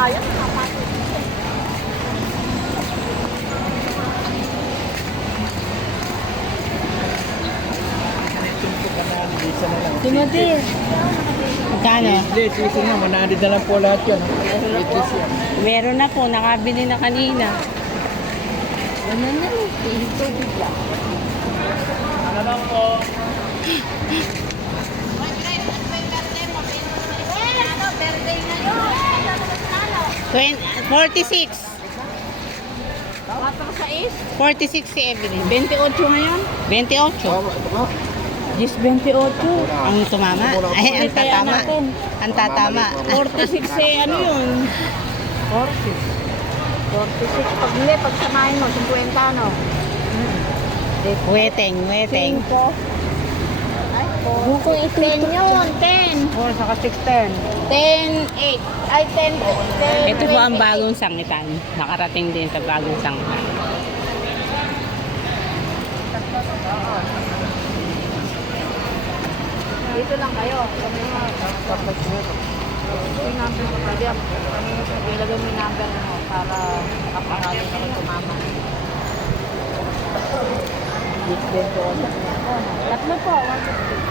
sayang. Nakapasok. Timothy. Magkano? Hindi, season na. Manadid na lang po lahat yun. Meron na po, nakabili na kanina. Ano na, tubig lang. Ano lang po? 46. 46 si Evelyn. 28 ngayon? 28. Yes, 28. Ang tumama? Ay, ang tatama. Ang tatama. 46 eh, ano yun? 46. 46. Pag hindi, pag samahin mo, 50 no? Weteng, weteng. 5. Ay, bukong 10 yun, 10. 4 saka 610. 10, 8. Ay, 10, 10. Ito po ang bagong sangitan. Nakarating din sa bagong sangitan. Dito lang kayo. Yung number ko pwede. Ilagay mo yung number mo para makapangalan ka rin tumama. Tatlo po. 150.